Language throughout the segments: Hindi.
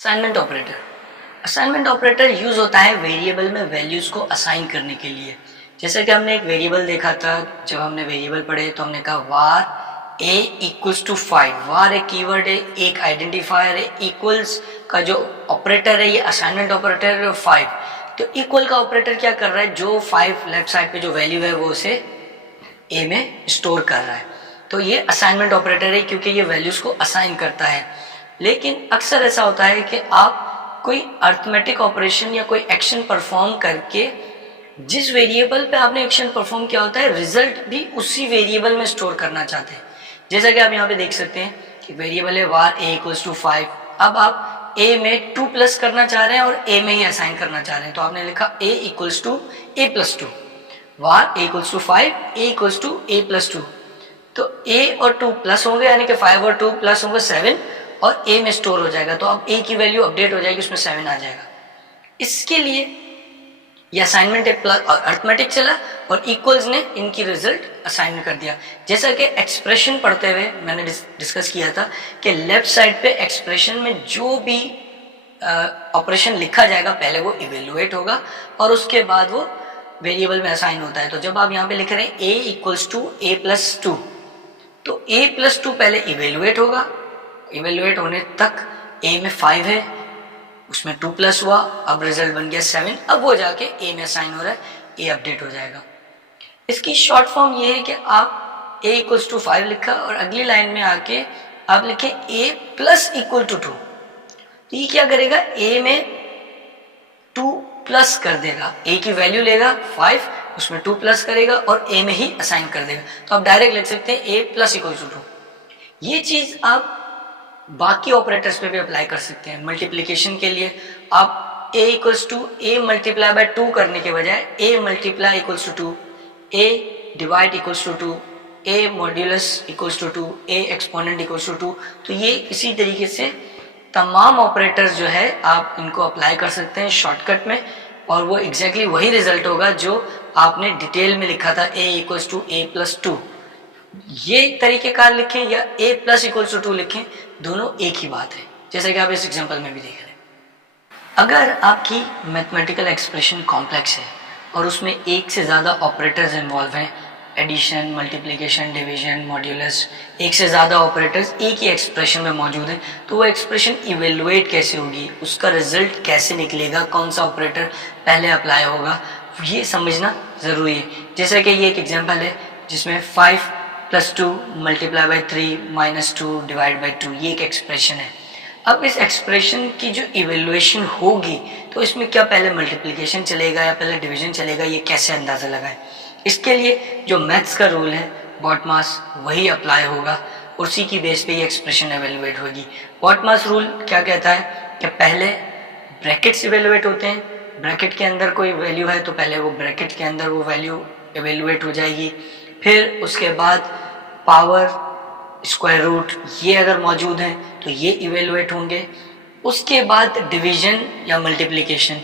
असाइनमेंट ऑपरेटर यूज होता है वेरिएबल में वैल्यूज को असाइन करने के लिए। जैसे कि हमने एक वेरिएबल देखा था, जब हमने वेरिएबल पढ़े तो हमने कहा वार a इक्वल्स टू 5। वार एक कीवर्ड है, एक आइडेंटिफायर है। इक्वल्स का जो ऑपरेटर है ये असाइनमेंट ऑपरेटर है 5। तो इक्वल का ऑपरेटर क्या कर रहा है, जो 5 लेफ्ट साइड पे जो वैल्यू है वो उसे a में स्टोर कर रहा है। तो ये असाइनमेंट ऑपरेटर है क्योंकि ये वैल्यूज को असाइन करता है। लेकिन अक्सर ऐसा होता है कि आप कोई अर्थमेटिक ऑपरेशन या कोई एक्शन परफॉर्म करके जिस वेरिएबल पे आपने एक्शन परफॉर्म किया होता है रिजल्ट भी उसी वेरिएबल में स्टोर करना चाहते हैं। जैसा कि आप यहाँ पे देख सकते हैं कि वेरिएबल है वार a इक्वल्स टू 5। अब आप a में 2 प्लस करना चाह रहे हैं और a में ही असाइन करना चाह रहे हैं, तो आपने लिखा a equals to a plus 2। वार a equals to 5, a equals to a plus 2। तो a और 2 प्लस होंगे, यानी कि 5 और 2 प्लस होंगे 7 और a में स्टोर हो जाएगा। तो अब a की वैल्यू अपडेट हो जाएगी, उसमें 7 आ जाएगा। इसके लिए ये असाइनमेंट एक प्लस और अर्थमेटिक चला और इक्वल्स ने इनकी रिजल्ट असाइन कर दिया। जैसा कि एक्सप्रेशन पढ़ते हुए मैंने डिस्कस किया था कि लेफ्ट साइड पे एक्सप्रेशन में जो भी ऑपरेशन लिखा जाएगा पहले वो इवेलुएट होगा और उसके बाद वो वेरिएबल में असाइन होता है। तो जब आप यहाँ पे लिख रहे हैं a equals to a plus 2, तो a प्लस 2 पहले इवेलुएट होगा। इवेलुएट होने तक a में 5 है, उसमें 2 प्लस हुआ, अब रिजल्ट बन गया 7। अब वो जाके a में असाइन हो रहा है, a अपडेट हो जाएगा। इसकी शॉर्ट फॉर्म ये है कि आप a इक्वल्स टू 5 लिखा और अगली लाइन में आके आप लिखे a प्लस इक्वल टू 2। तो ये क्या करेगा, a में 2 प्लस कर देगा, a की वैल्यू लेगा 5, उसमें 2 प्लस करेगा और a में ही असाइन कर देगा। तो आप डायरेक्ट लिख सकते हैं a प्लस इक्वल टू 2। ये चीज आप बाकी ऑपरेटर्स पे भी अप्लाई कर सकते हैं। मल्टीप्लिकेशन के लिए आप a equals to a multiply by 2 करने के बजाय a multiply equals to 2, a divide equals to 2, a modulus equals to 2, a exponent equals to 2। तो ये इसी तरीके से तमाम ऑपरेटर्स जो है आप इनको अप्लाई कर सकते हैं शॉर्टकट में, और वो एग्जैक्टली वही रिजल्ट होगा जो आपने डिटेल में लिखा था a equals to a plus 2। ये तरीकेकार लिखें या a प्लस इक्वल्स टू 2 लिखें, दोनों एक ही बात है, जैसे कि आप इस एग्जांपल में भी देख रहे हैं। अगर आपकी मैथमेटिकल एक्सप्रेशन कॉम्प्लेक्स है और उसमें एक से ज़्यादा ऑपरेटर्स इन्वॉल्व हैं, एडिशन, मल्टीप्लिकेशन, डिवीजन, मॉड्यूलस, एक से ज़्यादा ऑपरेटर्स एक ही एक्सप्रेशन में मौजूद हैं, तो वो एक्सप्रेशन इवेलुएट कैसे होगी, उसका रिजल्ट कैसे निकलेगा, कौन सा ऑपरेटर पहले अप्लाई होगा, ये समझना ज़रूरी है। जैसे कि ये एक एग्जाम्पल है जिसमें 5 plus 2 multiply by 3 minus 2 divide by 2, ये एक एक्सप्रेशन है। अब इस एक्सप्रेशन की जो इवेल्युएशन होगी तो इसमें क्या पहले मल्टीप्लिकेशन चलेगा या पहले डिवीजन चलेगा, ये कैसे अंदाज़ा लगाएं। इसके लिए जो मैथ्स का रूल है बॉटमास वही अप्लाई होगा, उसी की बेस पे ये एक्सप्रेशन इवेल्युएट होगी। बॉटमास रूल क्या कहता है कि पहले ब्रैकेट्स इवेल्युएट होते हैं, ब्रैकेट के अंदर कोई वैल्यू है तो पहले वो ब्रैकेट के अंदर वो वैल्यू इवेल्युएट हो जाएगी, फिर उसके बाद पावर, स्क्वायर रूट ये अगर मौजूद हैं तो ये इवेलुएट होंगे। उसके बाद डिवीजन या मल्टीप्लिकेशन,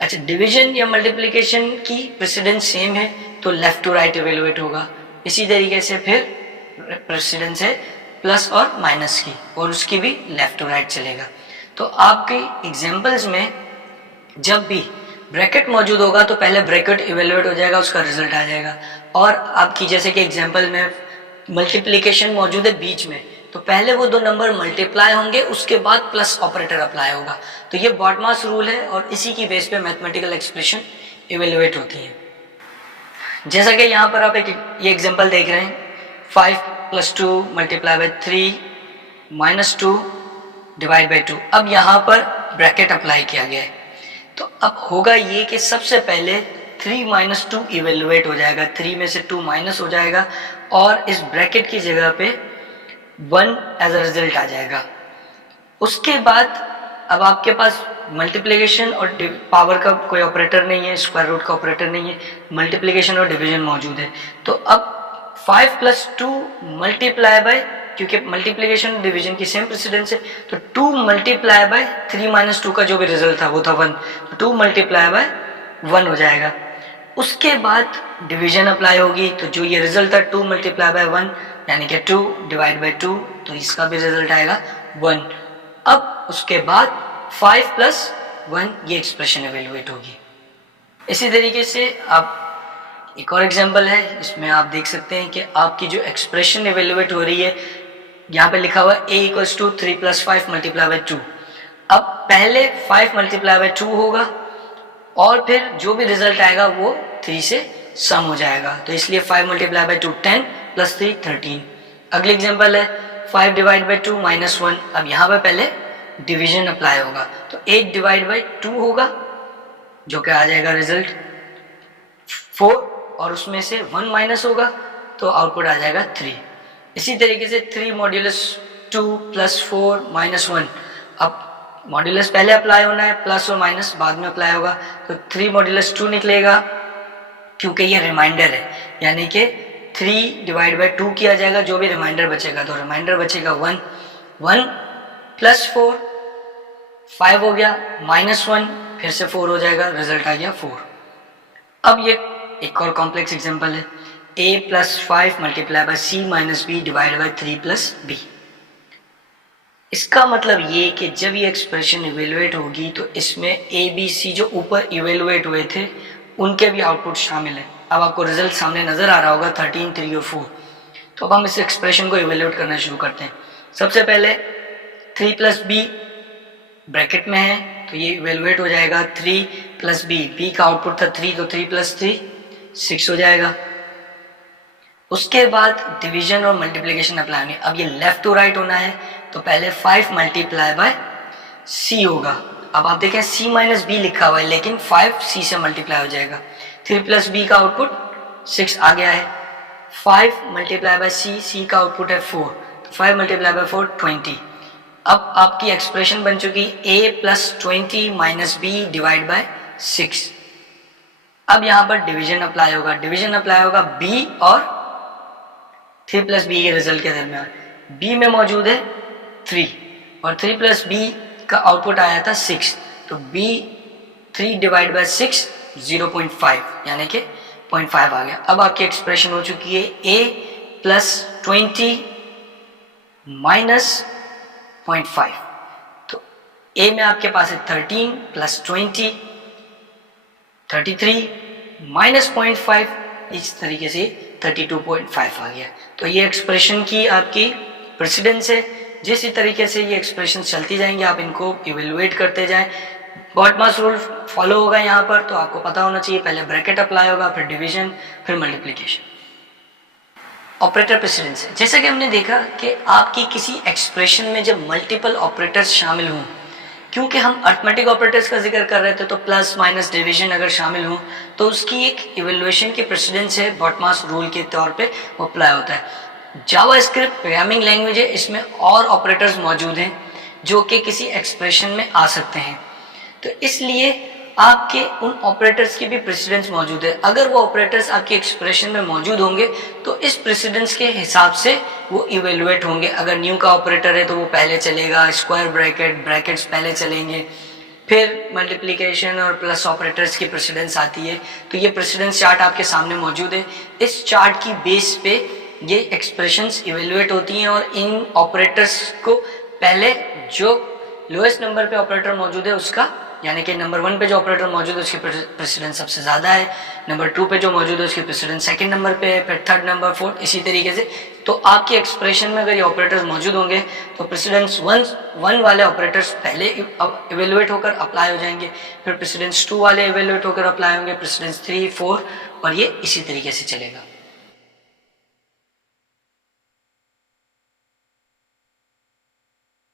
अच्छा डिवीजन या मल्टीप्लिकेशन की प्रेसिडेंस सेम है तो लेफ्ट टू राइट इवेलुएट होगा। इसी तरीके से फिर प्रेसिडेंस है प्लस और माइनस की, और उसकी भी लेफ्ट टू राइट चलेगा। तो आपके एग्जाम्पल्स में जब भी ब्रैकेट मौजूद होगा तो पहले ब्रैकेट इवेलुएट हो जाएगा, उसका रिजल्ट आ जाएगा। और आपकी जैसे कि एग्जाम्पल में मल्टीप्लिकेशन मौजूद है बीच में, तो पहले वो दो नंबर मल्टीप्लाई होंगे, उसके बाद प्लस ऑपरेटर अप्लाई होगा। तो ये बॉटमास रूल है और इसी की बेस पे मैथमेटिकल एक्सप्रेशन इवेलुएट होती है। जैसा कि यहाँ पर आप ये एग्जांपल देख रहे हैं, 5 plus 2 multiply by 3 minus 2 divide by 2। अब यहाँ पर ब्रैकेट अप्लाई किया गया है, तो अब होगा ये कि सबसे पहले 3 माइनस 2 इवेलुएट हो जाएगा, 3 में से 2 माइनस हो जाएगा और इस ब्रैकेट की जगह पे 1 एज अ रिजल्ट आ जाएगा। उसके बाद अब आपके पास मल्टीप्लिकेशन और पावर का कोई ऑपरेटर नहीं है, स्क्वायर रूट का ऑपरेटर नहीं है, मल्टीप्लिकेशन और डिवीजन मौजूद है। तो अब 5 प्लस 2 मल्टीप्लाई बाय, क्योंकि मल्टीप्लिकेशन और डिवीजन की सेम प्रेसिडेंस है, तो 2 मल्टीप्लाई बाय 3 माइनस 2 का जो भी रिजल्ट था वो था 1, तो 2 मल्टीप्लाई बाय 1 हो जाएगा। उसके बाद डिवीजन अप्लाई होगी, तो जो ये रिजल्ट था 2 मल्टीप्लाई बाय 1 यानी कि 2 डिवाइड बाय 2, तो इसका भी रिजल्ट आएगा 1। अब उसके बाद 5 प्लस 1 ये एक्सप्रेशन इवेलुएट होगी। इसी तरीके से आप एक और एग्जांपल है, इसमें आप देख सकते हैं कि आपकी जो एक्सप्रेशन इवेलुएट हो रही है, यहाँ पे लिखा हुआ है a equals to 3 plus 5 multiply by 2। अब पहले 5 मल्टीप्लाई बाई 2 होगा और फिर जो भी रिजल्ट आएगा वो 3 से सम हो जाएगा, तो इसलिए 5 मल्टीप्लाई बाई 2 10 प्लस 3 13। अगली एग्जांपल है 5 डिवाइड बाई 2 माइनस 1। अब यहाँ पे पहले डिवीजन अप्लाई होगा, तो 8 डिवाइड बाई 2 होगा जो कि आ जाएगा रिजल्ट 4, और उसमें से 1 माइनस होगा तो आउटपुट आ जाएगा 3। इसी तरीके से 3 मॉड्यूलस 2 प्लस 4 माइनस 1। अब मॉड्यूलस पहले अप्लाई होना है, प्लस और माइनस बाद में अप्लाई होगा, तो 3 मॉड्यूलस 2 निकलेगा क्योंकि ये रिमाइंडर है, यानी कि 3 डिवाइड बाई 2 किया जाएगा, जो भी रिमाइंडर बचेगा तो रिमाइंडर बचेगा 1। 1 प्लस 4 5 हो गया, माइनस 1 फिर से 4 हो जाएगा, रिजल्ट आ गया 4। अब ये एक और कॉम्प्लेक्स एग्जांपल है a plus 5 multiply by c minus b divide by 3 plus b। इसका मतलब ये कि जब ये एक्सप्रेशन इवेलुएट होगी तो इसमें a b c जो ऊपर इवेलुएट हुए थे उनके भी आउटपुट शामिल है। अब आपको रिजल्ट सामने नजर आ रहा होगा 13 3 और 4। तो अब हम इस एक्सप्रेशन को इवेलुएट करना शुरू करते हैं। सबसे पहले 3 प्लस b ब्रैकेट में है तो ये इवेलुएट हो जाएगा 3 प्लस b का आउटपुट था 3, तो 3 प्लस 3 6 हो जाएगा। उसके बाद डिवीजन और मल्टीप्लिकेशन अप्लाई होनी। अब ये लेफ्ट टू राइट होना है तो पहले 5 मल्टीप्लाई बाय c होगा। अब आप देखें c माइनस बी लिखा हुआ है लेकिन 5 c से मल्टीप्लाई हो जाएगा। 3 प्लस b का आउटपुट 6 आ गया है। 5 मल्टीप्लाई बाय c का आउटपुट है 4, तो 5 मल्टीप्लाई बाय 4 20। अब आपकी एक्सप्रेशन बन चुकी a plus 20 minus B divide by 6। अब यहाँ पर डिवीजन अप्लाई होगा। डिवीजन अप्लाई होगा b और 3 प्लस बी के रिजल्ट के दरमियान। b में मौजूद है 3 और 3 प्लस b का आउटपुट आया था 6, तो b 3 डिवाइड बाय 6 0.5 यानी कि 0.5 आ गया। अब आपकी एक्सप्रेशन हो चुकी है a प्लस 20 माइनस 0.5। तो a में आपके पास है 13 प्लस 20 33 माइनस 0.5, इस तरीके से 32.5 आ गया। तो ये एक्सप्रेशन की आपकी प्रेसिडेंस है। जिस तरीके से ये एक्सप्रेशन चलती जाएंगे आप इनको इवेलुएट करते जाएं। बॉटमास रूल फॉलो होगा यहाँ पर, तो आपको पता होना चाहिए पहले ब्रैकेट अप्लाई होगा, फिर डिवीजन, फिर मल्टीप्लिकेशन। ऑपरेटर प्रेसिडेंस है, जैसा कि हमने देखा कि आपकी किसी एक्सप्रेशन में जब मल्टीपल ऑपरेटर्स शामिल हों, क्योंकि हम अर्थमेटिक ऑपरेटर्स का जिक्र कर रहे थे तो प्लस माइनस डिवीजन अगर शामिल हों तो उसकी एक इवेल्युएशन की प्रेसिडेंस है, बॉटमास रूल के तौर पे वो अप्लाई होता है। जावास्क्रिप्ट प्रोग्रामिंग लैंग्वेज है, इसमें और ऑपरेटर्स मौजूद हैं जो कि किसी एक्सप्रेशन में आ सकते हैं, तो इसलिए आपके उन ऑपरेटर्स की भी प्रेसिडेंस मौजूद है। अगर वो ऑपरेटर्स आपके एक्सप्रेशन में मौजूद होंगे तो इस प्रेसिडेंस के हिसाब से वो इवेलुएट होंगे। अगर न्यू का ऑपरेटर है तो वो पहले चलेगा, स्क्वायर ब्रैकेट्स पहले चलेंगे, फिर मल्टीप्लिकेशन और प्लस ऑपरेटर्स की प्रेसिडेंस आती है। तो ये प्रेसिडेंस चार्ट आपके सामने मौजूद है। इस चार्ट की बेस पे ये एक्सप्रेशंस इवेलुएट होती हैं और इन ऑपरेटर्स को पहले जो लोएस्ट नंबर पे ऑपरेटर मौजूद है उसका, यानी कि नंबर 1 पे जो ऑपरेटर मौजूद है उसकी प्रेसिडेंस सबसे ज़्यादा है, नंबर 2 पे जो मौजूद है उसकी प्रेसिडेंस सेकंड नंबर पे है, फिर थर्ड नंबर, फोर्थ, इसी तरीके से। तो आपकी एक्सप्रेशन में अगर ये ऑपरेटर्स मौजूद होंगे तो प्रेसिडेंस 1 वाले ऑपरेटर्स पहले इवेलुएट होकर अप्लाई हो जाएंगे, फिर प्रेसिडेंस 2 वाले इवेलुएट होकर अप्लाई होंगे, प्रेसिडेंस 3 4, और ये इसी तरीके से चलेगा।